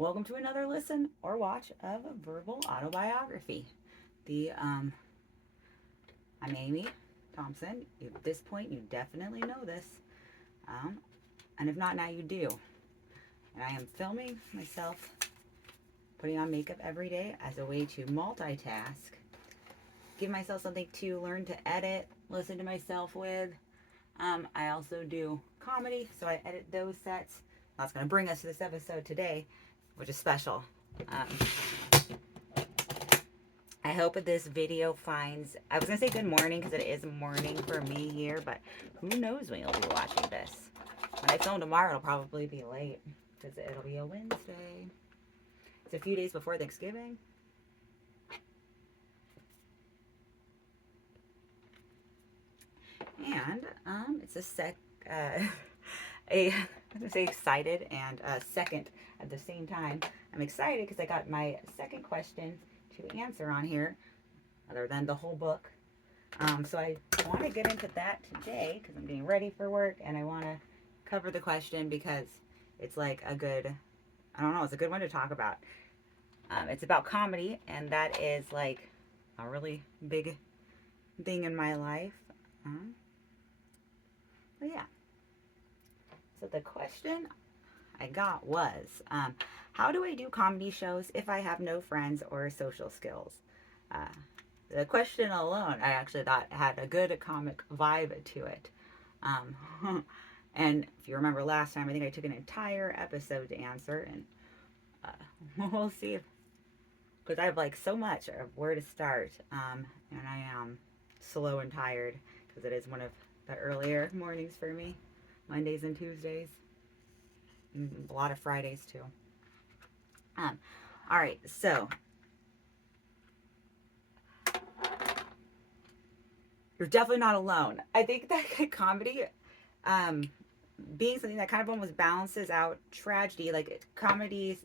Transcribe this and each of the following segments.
Welcome to another listen or watch of Verbal Autobiography. The I'm Amy Thompson. At this point, you definitely know this, um, and if not, now you do. And I am filming myself putting on makeup every day as a way to multitask, give myself something to learn to edit, listen to myself with. I also do comedy, so I edit those sets. That's going to bring us to this episode today, which is special. Um, I hope that this video finds, I was going to say good morning because it is morning for me here, but who knows when you'll be watching this. When I film tomorrow, it'll probably be late because it'll be a Wednesday. It's a few days before Thanksgiving. And it's I'm gonna say excited and second at the same time. I'm excited because I got my second question to answer on here, other than the whole book. So I want to get into that today because I'm getting ready for work and I want to cover the question because it's like a good, I don't know, it's a good one to talk about. It's about comedy, and that is like a really big thing in my life. But yeah. So the question I got was, how do I do comedy shows if I have no friends or social skills? Uh, the question alone, I actually thought had a good comic vibe to it. And if you remember last time, I think I took an entire episode to answer, and we'll see if, because I have like so much of where to start, and I am slow and tired because it is one of the earlier mornings for me, Mondays and Tuesdays, and a lot of Fridays too. All right, so you're definitely not alone. I think that comedy, being something that kind of almost balances out tragedy, like comedy,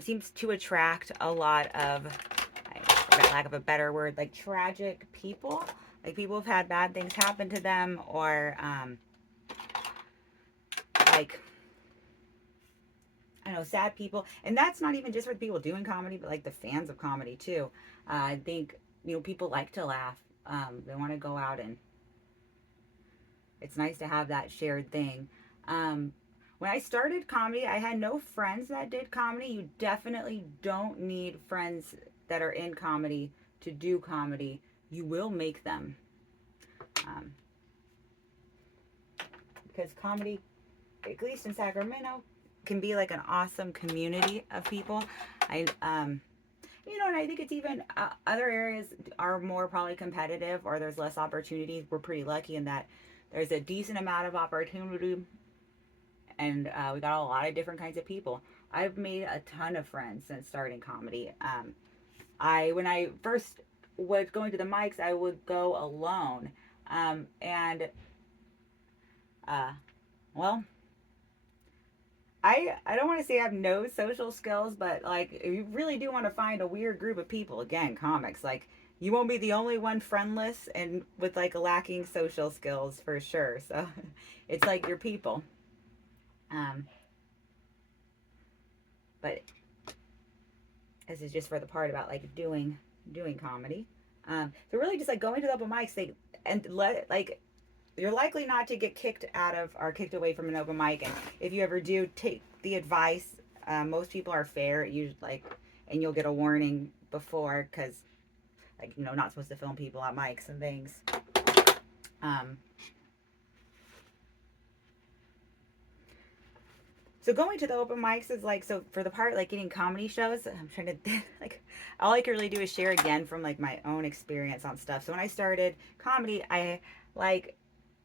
seems to attract a lot of, for lack of a better word, like tragic people. Like people have had bad things happen to them, or like, I don't know, sad people. And that's not even just for the people doing comedy, but like the fans of comedy too. I think, people like to laugh. They want to go out, and it's nice to have that shared thing. When I started comedy, I had no friends that did comedy. You definitely don't need friends that are in comedy to do comedy. You will make them. Because comedy, at least in Sacramento, can be like an awesome community of people. And I think it's even other areas are more probably competitive, or there's less opportunities. We're pretty lucky in that there's a decent amount of opportunity, and we got a lot of different kinds of people. I've made a ton of friends since starting comedy. When I first was going to the mics, I would go alone, and well, I don't want to say I have no social skills, but like if you really do want to find a weird group of people, again, comics, like you won't be the only one friendless and with like lacking social skills for sure. So it's like your people. Um, but this is just for the part about like doing comedy. So really just like going to the open mics, and let like you're likely not to get kicked out of or kicked away from an open mic, and if you ever do, take the advice. Most people are fair. You like, and you'll get a warning before, because like not supposed to film people at mics and things. Um, so going to the open mics is like, so for the part like getting comedy shows, I'm trying to like, all I can really do is share again from like my own experience on stuff. So when I started comedy, I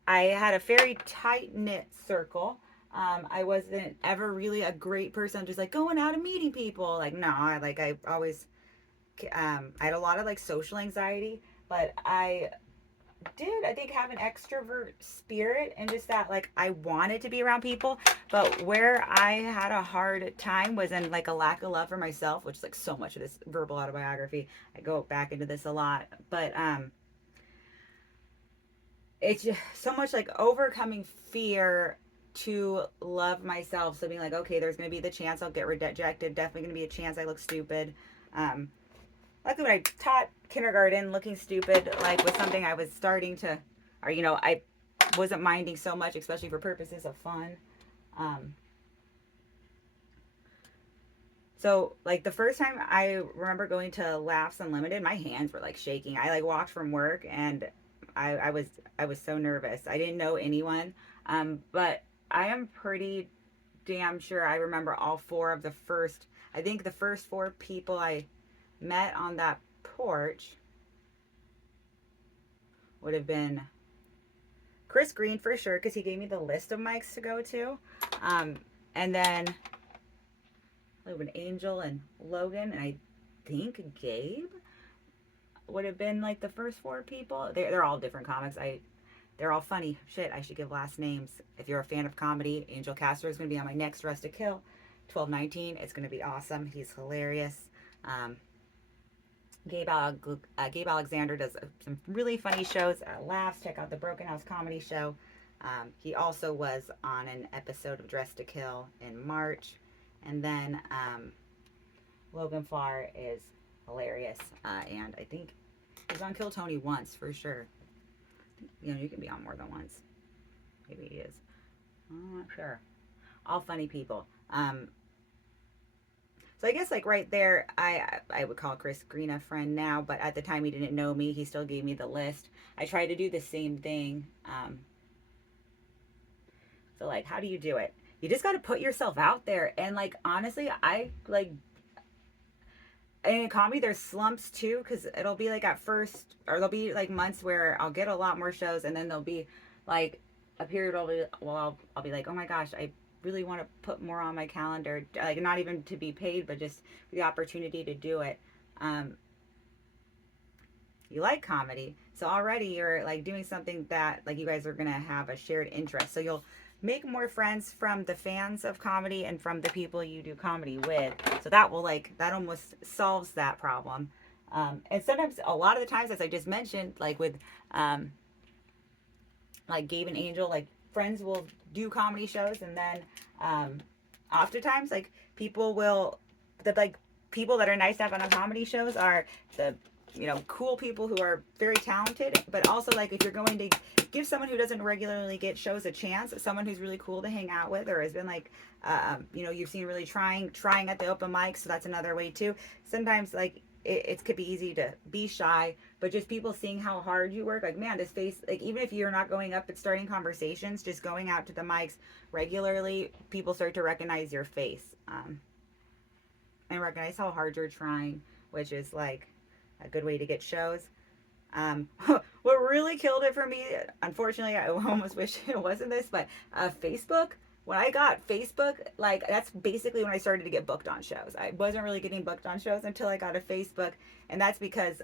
had a very tight knit circle. I wasn't ever really a great person, just like going out and meeting people. Like no, I always, I had a lot of like social anxiety, but I think have an extrovert spirit, and just that like I wanted to be around people, but where I had a hard time was in like a lack of love for myself, which is like so much of this verbal autobiography. I go back into this a lot, but it's just so much like overcoming fear to love myself. So being like, okay, there's going to be the chance I'll get rejected. Definitely going to be a chance I look stupid. Luckily, when I taught kindergarten, looking stupid like was something I was starting to, or I wasn't minding so much, especially for purposes of fun. Um, so like the first time I remember going to Laughs Unlimited, my hands were like shaking. I like walked from work and I was so nervous. I didn't know anyone, but I am pretty damn sure I remember all four of the first. I think the first four people I met on that porch would have been Chris Green for sure, because he gave me the list of mics to go to. And then it would have been Angel and Logan, and I think Gabe would have been like the first four people. They're all different comics. They're all funny. Shit, I should give last names. If you're a fan of comedy, Angel Castor is going to be on my next Rest to Kill, 12/19. It's going to be awesome. He's hilarious. Gabe Alexander does some really funny shows at Laughs. Check out the Broken House Comedy Show. He also was on an episode of Dress to Kill in March. And then Logan Farr is hilarious. And I think he's on Kill Tony once for sure. You can be on more than once. Maybe he is. I'm not sure. All funny people. So I guess like right there, I would call Chris Green a friend now, but at the time he didn't know me. He still gave me the list. I tried to do the same thing. So like, how do you do it? You just got to put yourself out there. And like, honestly, in comedy, there's slumps too, because it'll be like at first, or there'll be like months where I'll get a lot more shows, and then there'll be like a period I'll be like, oh my gosh, I really want to put more on my calendar, like not even to be paid, but just the opportunity to do it. You like comedy, so already you're like doing something that like you guys are gonna have a shared interest, so you'll make more friends from the fans of comedy and from the people you do comedy with. So that almost solves that problem. And sometimes, a lot of the times, as I just mentioned, like with like Gabe and Angel, like friends will do comedy shows, and then oftentimes like people that are nice to have on comedy shows are the cool people who are very talented, but also like if you're going to give someone who doesn't regularly get shows a chance, someone who's really cool to hang out with, or has been like you've seen really trying at the open mic, so that's another way too. Sometimes like it could be easy to be shy, but just people seeing how hard you work, like, man, this face, like, even if you're not going up and starting conversations, just going out to the mics regularly, people start to recognize your face, and recognize how hard you're trying, which is like a good way to get shows. What really killed it for me, unfortunately, I almost wish it wasn't this, but Facebook. When I got Facebook, like that's basically when I started to get booked on shows. I wasn't really getting booked on shows until I got a Facebook, and that's because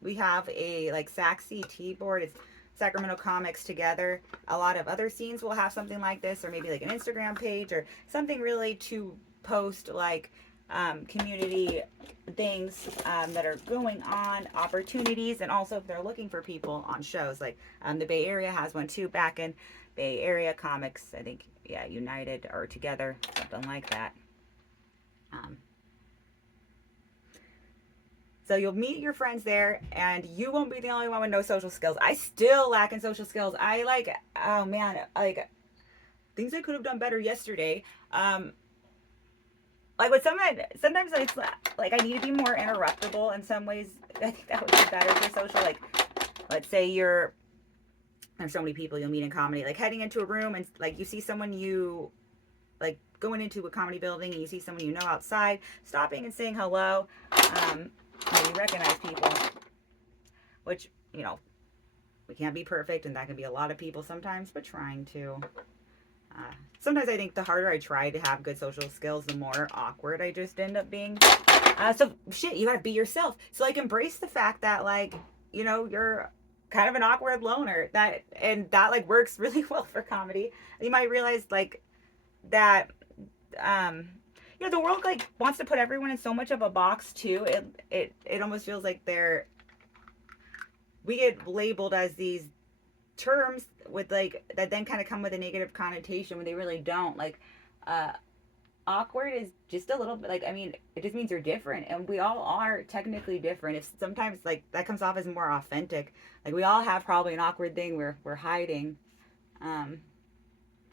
we have a like SAC-CT board. It's Sacramento Comics Together. A lot of other scenes will have something like this, or maybe like an Instagram page or something really to post like community things that are going on, opportunities, and also if they're looking for people on shows. Like the Bay Area has one too, back in Bay Area Comics, I think, yeah, United or Together, something like that. So you'll meet your friends there, and you won't be the only one with no social skills. I still lack in social skills. I like, oh man, like things I could have done better yesterday. Like with sometimes it's like I need to be more interruptible in some ways. I think that would be better for social. Like, let's say there's so many people you'll meet in comedy, like heading into a room and like you see someone you like going into a comedy building and you see someone you know outside, stopping and saying hello. You recognize people, which we can't be perfect, and that can be a lot of people sometimes, but trying to. Sometimes I think the harder I try to have good social skills, the more awkward I just end up being. So shit, you gotta be yourself. So like embrace the fact that like, you're kind of an awkward loner, that like works really well for comedy. You might realize like that, the world like wants to put everyone in so much of a box too. It almost feels like we get labeled as these terms with like that then kind of come with a negative connotation when they really don't. Like uh awkward is just a little bit like, I mean, it just means you're different, and we all are technically different. If sometimes like that comes off as more authentic, like we all have probably an awkward thing we're hiding, um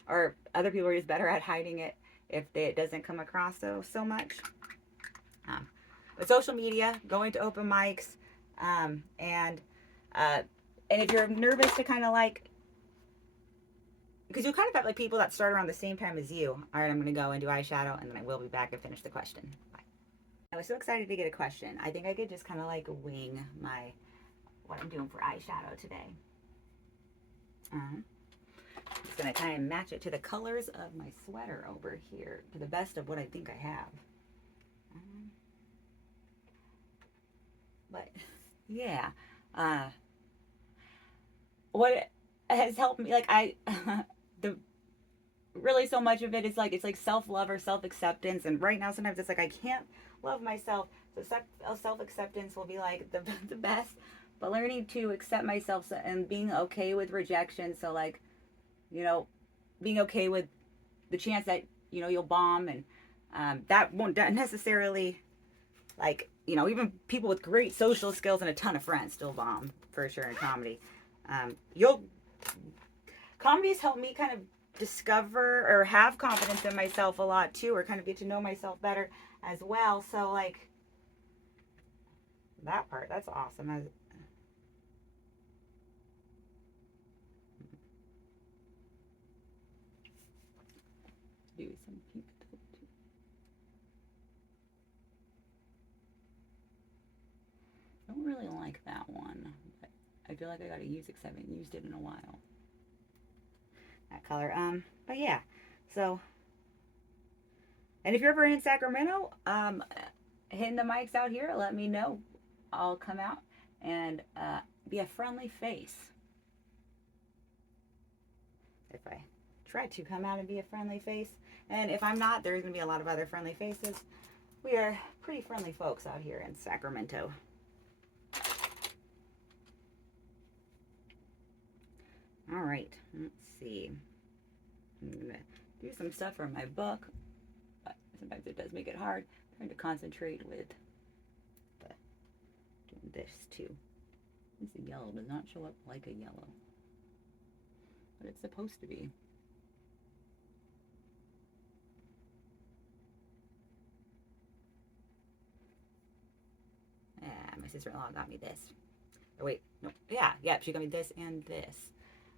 or other people are just better at hiding it if it doesn't come across so much. um but social media, going to open mics, and uh and if you're nervous to kind of like, because you kind of have like people that start around the same time as you. All right, I'm going to go and do eyeshadow, and then I will be back and finish the question. Bye. I was so excited to get a question. I think I could just kind of like wing my what I'm doing for eyeshadow today. I'm just going to kind of match it to the colors of my sweater over here to the best of what I think I have. But yeah, what has helped me, like the really so much of it is like, it's like self-love or self-acceptance, and right now sometimes it's like I can't love myself, so self-acceptance will be like the best, but learning to accept myself and being okay with rejection. So like, you know, being okay with the chance that, you know, you'll bomb, and that won't necessarily, like, you know, even people with great social skills and a ton of friends still bomb for sure in comedy. You'll Comedy's helped me kind of discover or have confidence in myself a lot too, or kind of get to know myself better as well. So like that part, that's awesome. Do some pink too. I don't really like that one, but I feel like I gotta use it because I haven't used it in a while. That color. But yeah. So, and if you're ever in Sacramento, hitting the mics out here, let me know. I'll come out and be a friendly face. If I try to come out and be a friendly face, and if I'm not, there's gonna be a lot of other friendly faces. We are pretty friendly folks out here in Sacramento. All right, let's see. I'm gonna do some stuff for my book, but sometimes it does make it hard. I'm trying to concentrate with doing this too. This yellow does not show up like a yellow, but it's supposed to be. My sister-in-law got me this. Oh wait, no, yeah, she got me this and this.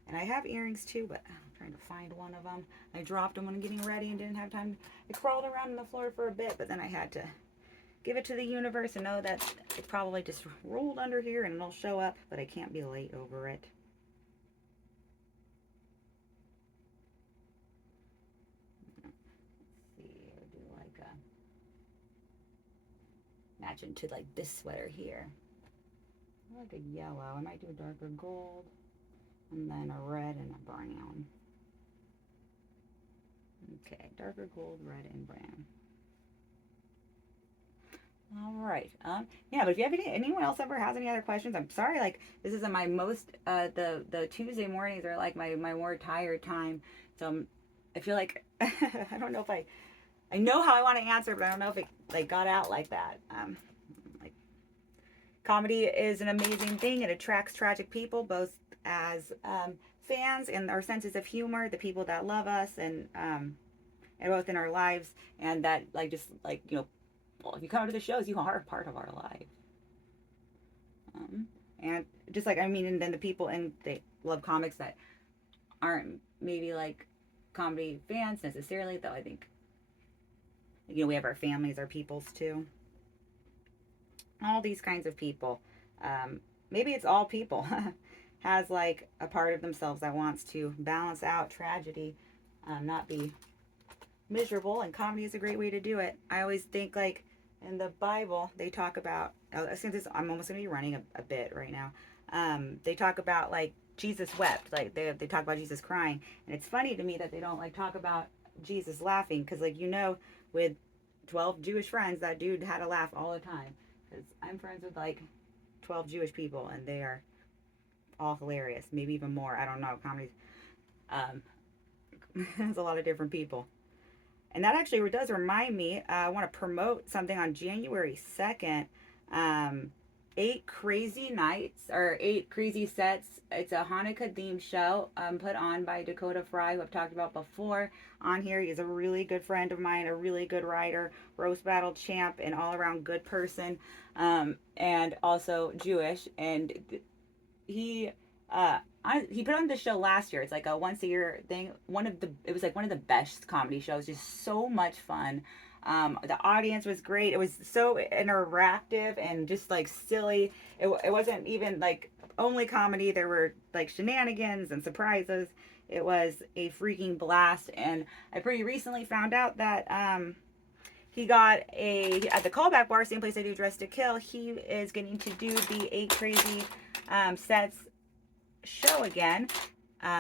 And I have earrings too, but I'm trying to find one of them. I dropped them when getting ready and didn't have time. I crawled around on the floor for a bit, but then I had to give it to the universe and know that it probably just rolled under here and it'll show up, but I can't be late over it. Let's see, I'll do like a match into like this sweater here. I like a yellow. I might do a darker gold, and then a red and a brown. Okay, darker gold, red, and brown. All right. Yeah, but if you have anyone else ever has any other questions, I'm sorry. Like this isn't my most. The Tuesday mornings are like my more tired time, so I feel like I don't know if I know how I want to answer, but I don't know if it like got out like that. Like comedy is an amazing thing. It attracts tragic people, both as fans and our senses of humor, the people that love us, and both in our lives, and that like just like, you know, well, if you come to the shows, you are a part of our life. And just like, I mean, and then the people and they love comics that aren't maybe like comedy fans necessarily, though I think, you know, we have our families, our peoples too. All these kinds of people. Maybe it's all people has like a part of themselves that wants to balance out tragedy, not be miserable, and comedy is a great way to do it. I always think like in the Bible they talk about, since I'm almost gonna be running a bit right now, they talk about like Jesus wept, like they talk about Jesus crying, and it's funny to me that they don't like talk about Jesus laughing, because like, you know, with 12 Jewish friends, that dude had a laugh all the time, because I'm friends with like 12 Jewish people and they are all hilarious. Maybe even more. I don't know. Comedy um, has a lot of different people. And that actually does remind me, I want to promote something on January 2nd. Um, 8 Crazy Nights or 8 Crazy Sets. It's a Hanukkah themed show put on by Dakota Fry, who I've talked about before on here. He's a really good friend of mine, a really good writer, roast battle champ, and all around good person, and also Jewish. And he he put on the show last year. It's like a once a year thing. It was like one of the best comedy shows. Just so much fun. The audience was great. It was so interactive and just like silly. It wasn't even like only comedy. There were like shenanigans and surprises. It was a freaking blast. And I pretty recently found out that he got at the Callback bar, same place I do Dress to Kill. He is getting to do the 8 Crazy Sets show again.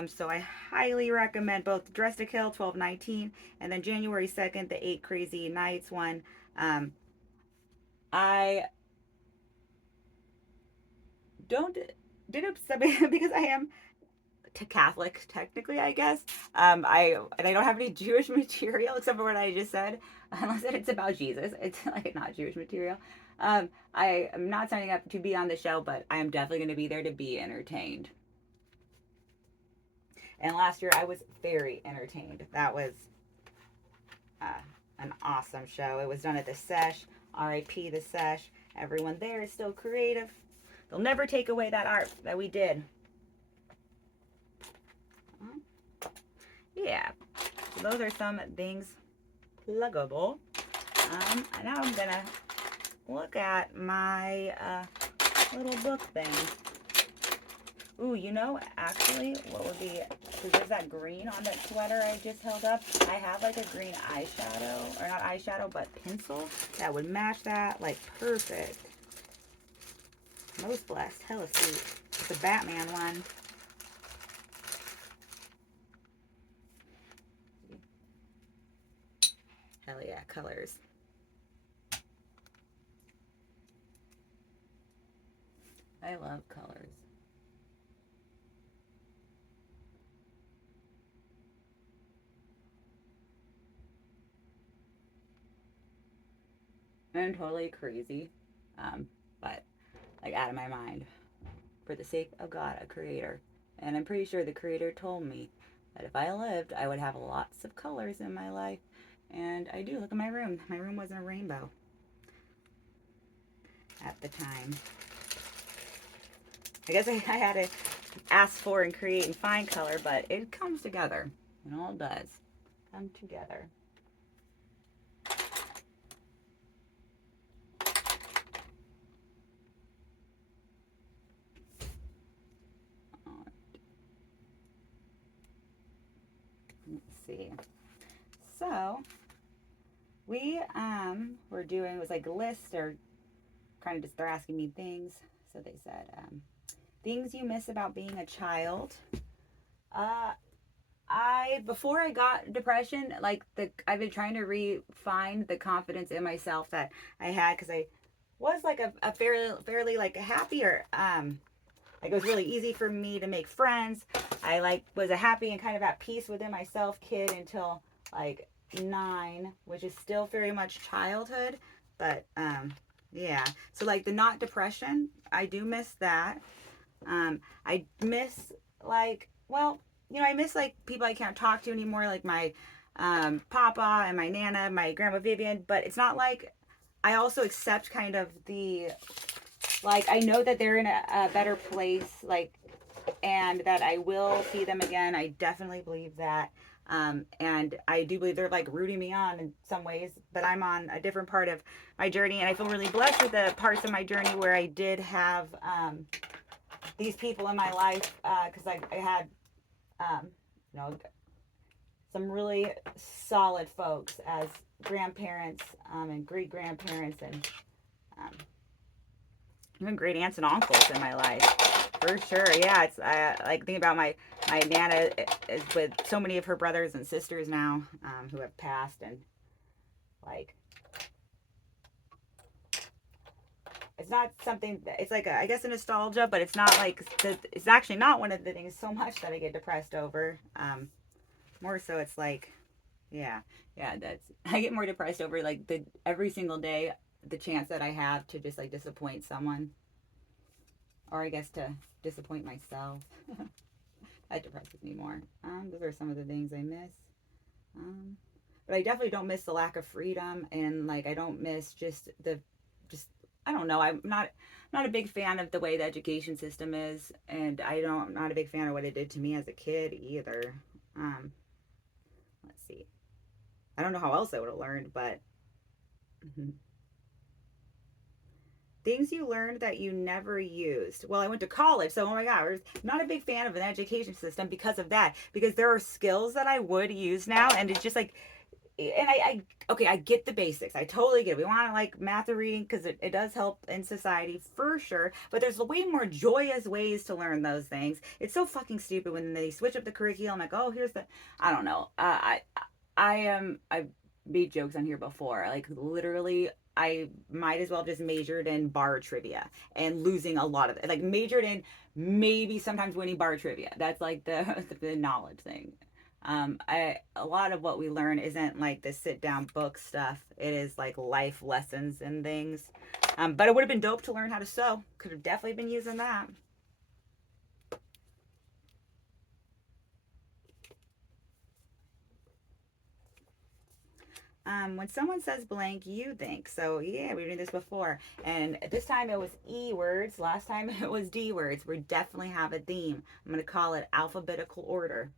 So I highly recommend both Dress to Kill 12/19 and then January 2nd, the 8 Crazy Nights one. I don't did it because I am Catholic technically, I guess. I don't have any Jewish material except for what I just said, unless it's about Jesus. It's like not Jewish material. I am not signing up to be on the show, but I am definitely going to be there to be entertained. And last year I was very entertained. That was an awesome show. It was done at the Sesh. R.I.P. the Sesh. Everyone there is still creative. They'll never take away that art that we did. Yeah. So those are some things pluggable. Now I'm gonna look at my little book thing. Ooh, you know, actually, what would be, because there's that green on that sweater I just held up. I have like a green eyeshadow, or not eyeshadow, but pencil that would match that, like, perfect. Most blessed, hella sweet. It's a Batman one. Hell yeah, colors. I love colors. I'm totally crazy, but like out of my mind. For the sake of God, a creator. And I'm pretty sure the creator told me that if I lived, I would have lots of colors in my life. And I do. Look at my room. My room wasn't a rainbow at the time. I guess I had to ask for and create and find color, but it comes together. It all does come together. Let's see. So we were doing, it was like lists or kind of just they're asking me things. So they said things you miss about being a child. Before I got depression, like I've been trying to refine the confidence in myself that I had, because I was like a fairly like happier like it was really easy for me to make friends. I like was a happy and kind of at peace within myself kid until like 9, which is still very much childhood, but yeah. So like the not depression, I do miss that. I miss like, well, you know, I miss like people I can't talk to anymore, like my papa and my nana, my grandma Vivian. But it's not like, I also accept kind of the, like, I know that they're in a better place, like, and that I will see them again. I definitely believe that. And I do believe they're like rooting me on in some ways, but I'm on a different part of my journey, and I feel really blessed with the parts of my journey where I did have these people in my life, because I had you know, some really solid folks as grandparents and great grandparents, and even great aunts and uncles in my life, for sure. Yeah, it's like think about my nana is with so many of her brothers and sisters now who have passed, and like it's not something that, it's like I guess a nostalgia, but it's not like it's actually not one of the things so much that I get depressed over. More so it's like, yeah, yeah, that's I get more depressed over like the every single day the chance that I have to just like disappoint someone, or I guess to disappoint myself. That depresses me more. Those are some of the things I miss. Um, but I definitely don't miss the lack of freedom, and like I don't miss just I don't know. I'm not a big fan of the way the education system is, and I'm not a big fan of what it did to me as a kid either. Um, let's see. I don't know how else I would have learned, but things you learned that you never used. Well, I went to college, so oh my god, I'm not a big fan of an education system because of that. Because there are skills that I would use now, and it's just like, and okay, I get the basics. I totally get it. We want to like math or reading because it does help in society for sure. But there's way more joyous ways to learn those things. It's so fucking stupid when they switch up the curriculum. Like, oh, here's the, I don't know. I've made jokes on here before. Like literally, I might as well have just majored in bar trivia and losing a lot of it. Like majored in maybe sometimes winning bar trivia. That's like the knowledge thing. A lot of what we learn isn't like the sit down book stuff. It is like life lessons and things. But it would have been dope to learn how to sew. Could have definitely been using that. When someone says blank, you think. So yeah, we did this before, and this time it was E words. Last time it was D words. We definitely have a theme. I'm gonna call it alphabetical order.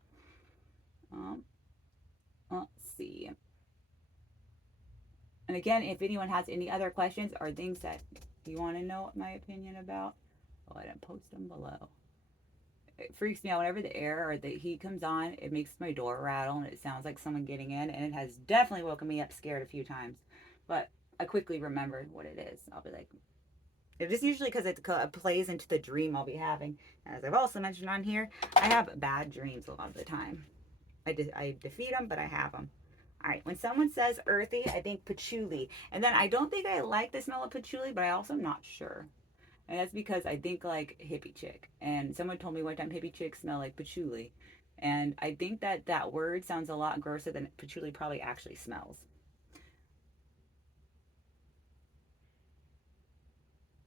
Um, let's see. And again, if anyone has any other questions or things that you want to know my opinion about, go ahead and post them below. It freaks me out whenever the air or the heat comes on. It makes my door rattle and it sounds like someone getting in, and it has definitely woken me up scared a few times. But I quickly remembered what it is. I'll be like, it is usually because it plays into the dream I'll be having. As I've also mentioned on here, I have bad dreams a lot of the time. I defeat them, but I have them. All right, when someone says earthy, I think patchouli. And then I don't think I like the smell of patchouli, but I also am not sure. And that's because I think like hippie chick. And someone told me one time hippie chicks smell like patchouli. And I think that that word sounds a lot grosser than patchouli probably actually smells.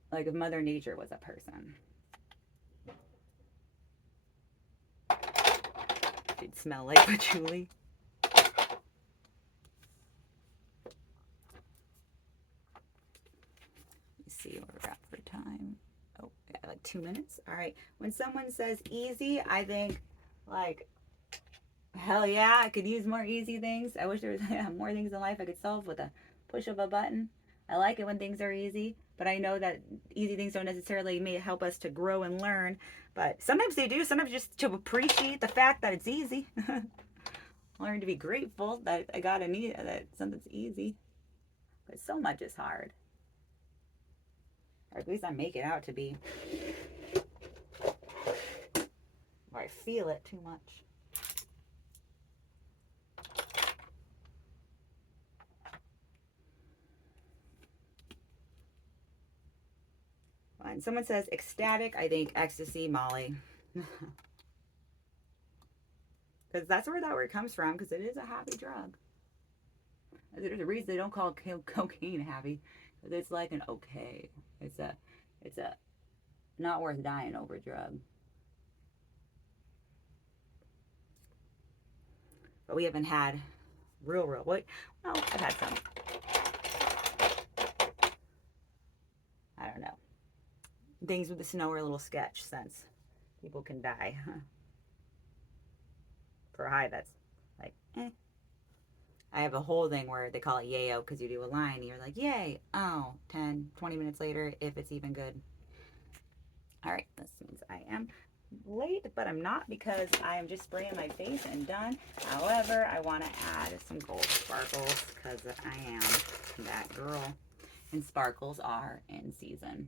Like if Mother Nature was a person, it'd smell like patchouli. Let's see what we're at for time. Oh, yeah, like 2 minutes. All right. When someone says easy, I think like, hell yeah, I could use more easy things. I wish there was more things in life I could solve with a push of a button. I like it when things are easy, but I know that easy things don't necessarily may help us to grow and learn. But sometimes they do. Sometimes just to appreciate the fact that it's easy. Learn to be grateful that I got a need that something's easy. But so much is hard. Or at least I make it out to be. Or I feel it too much. When someone says ecstatic, I think ecstasy, Molly. Because that's where that word comes from, because it is a happy drug. There's a reason they don't call cocaine happy, because it's like an okay. It's a not worth dying over drug. But we haven't had real. What? Well, I've had some. I don't know. Things with the snow are a little sketch since people can die. For high, that's like, eh. I have a whole thing where they call it yayo because you do a line and you're like, yay, oh, 10, 20 minutes later, if it's even good. All right, this means I am late, but I'm not because I am just spraying my face and done. However, I want to add some gold sparkles because I am that girl. And sparkles are in season.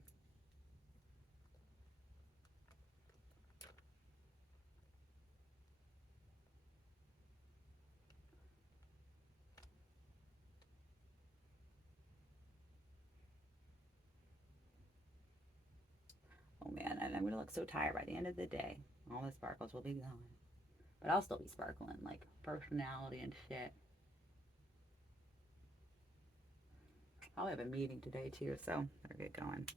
I'm going to look so tired by the end of the day. All the sparkles will be gone. But I'll still be sparkling, like personality and shit. I'll have a meeting today too, so better get going.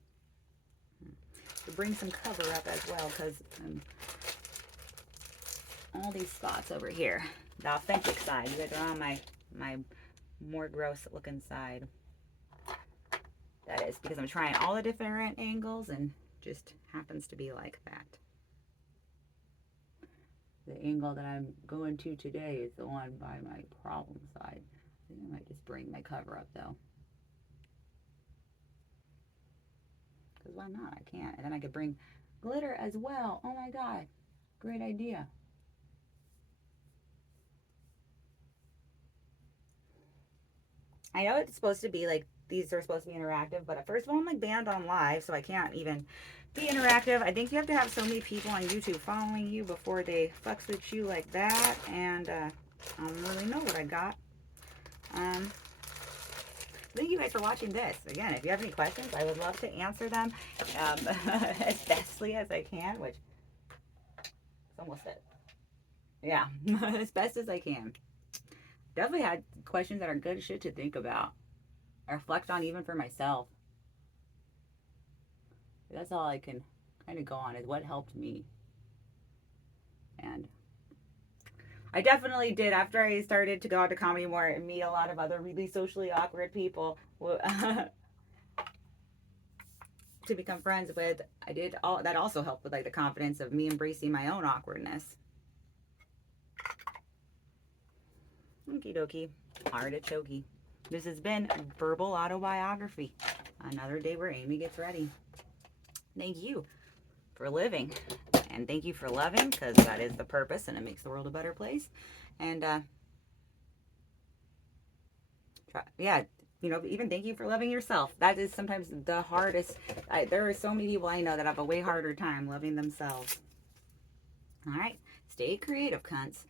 To bring some cover up as well, because all these spots over here, the authentic side, you guys are on my more gross looking side. That is because I'm trying all the different angles and just happens to be like that. The angle that I'm going to today is the one by my problem side. I think I might just bring my cover up though. Because why not? I can't. And then I could bring glitter as well. Oh my god. Great idea. I know it's supposed to be like, these are supposed to be interactive, but first of all, I'm like banned on live, so I can't even be interactive. I think you have to have so many people on YouTube following you before they fucks with you like that. And I don't really know what I got. Thank you guys for watching this. Again, if you have any questions, I would love to answer them as bestly as I can, which it's almost it. Yeah, as best as I can. Definitely had questions that are good shit to think about. Reflect on even for myself. That's all I can kind of go on is what helped me. And I definitely did, after I started to go out to comedy more and meet a lot of other really socially awkward people to become friends with, I did all that also helped with like the confidence of me embracing my own awkwardness. Okie dokie, artichoke. This has been Verbal Autobiography. Another day where Amy gets ready. Thank you for living. And thank you for loving, because that is the purpose and it makes the world a better place. And even thank you for loving yourself. That is sometimes the hardest. There are so many people I know that have a way harder time loving themselves. All right. Stay creative, cunts.